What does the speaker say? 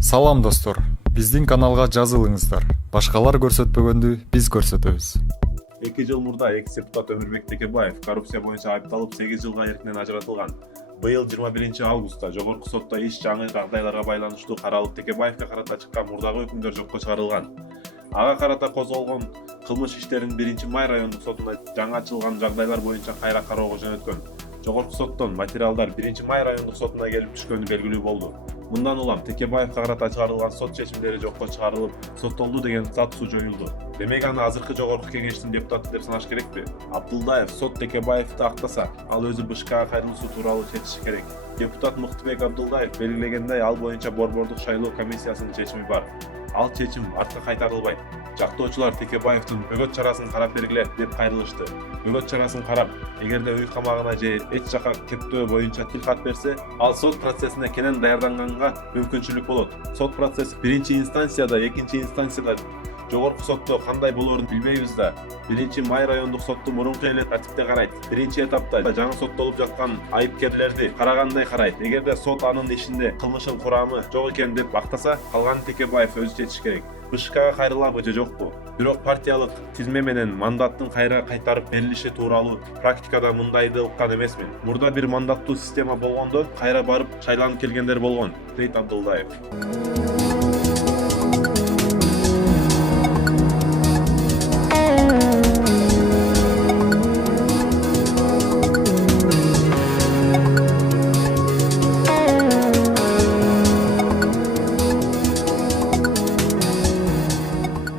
Салам достор, биздин каналга жазылыңыздар. Башкалар көрсөтпөгөндү биз көрсөтөбүз. 2 жыл мурда экс-депутат Өмүрбек Текебаев коррупция боюнча айыпталып 8 жылга эркинен ажыратылган. Быйыл 21-августта Жогорку сотто иш жаңы жагдайларга байланыштуу каралып, Текебаевге карата чыккан мурдагы өкүмдөр жокко чыгарылган. Ага карата козголгон кылмыш иштерин 1-Май райондук сотуна жаңы ачылган жагдайлар боюнча кайра кароого жөнөткөн. Жогорку соттон материалдар 1-Май райондук сотуна келип түшкөнү белгилүү болду. Мындан улам Текебаевга карата чыгарылган сот чечимдери жокко чыгарылып, соттолду деген статусу жоюлду. Демек аны азыркы жогорку кеңештин депутаты деп санаш керекпи? Абдулдаев сот Текебаевди актаса, ал өзү БШКга кайрылуусу тууралуу чечиши керек. Депутат Мыктыбек Абдулдаев белгилегендей, ал боюнча борбордук шайлоо комиссиясынын чечими бар. Ал чечим артка кайтарылбайт. Жактоочулар Текебаевдин бөгөт чарасын карап бергиле деп кайрылышты. Бөгөт чарасын карап, эгерде үй камагына же эч жака кеттөө боюнча тилкат берсе, ал сот процессине кенен даярданганга мүмкүнчүлүк болот. Сот процесси 1-инстанцияда, 2-инстанцияда, жогорку сотто кандай болоорун билбейбиз да. 1-Май райондук сотту мурунку эле тартипте карайт. Биринчи этапта жаңы соттолуп жаткан айыпкерлерди карагандай карайт. Эгерде сот анын ишинде кылмыштын курамы жок экен деп актаса, калганын Текебаев өзү чечиши керек. БШКга кайрылабы же жокпу? Бирок партиялык тизме менен мандаттын кайра кайтарып берилиши тууралуу практикада мындайды уккан эмесмин. Мурда бир мандаттуу система болгондо кайра барып шайланып келгендер болгон, дейт Абдулдаев.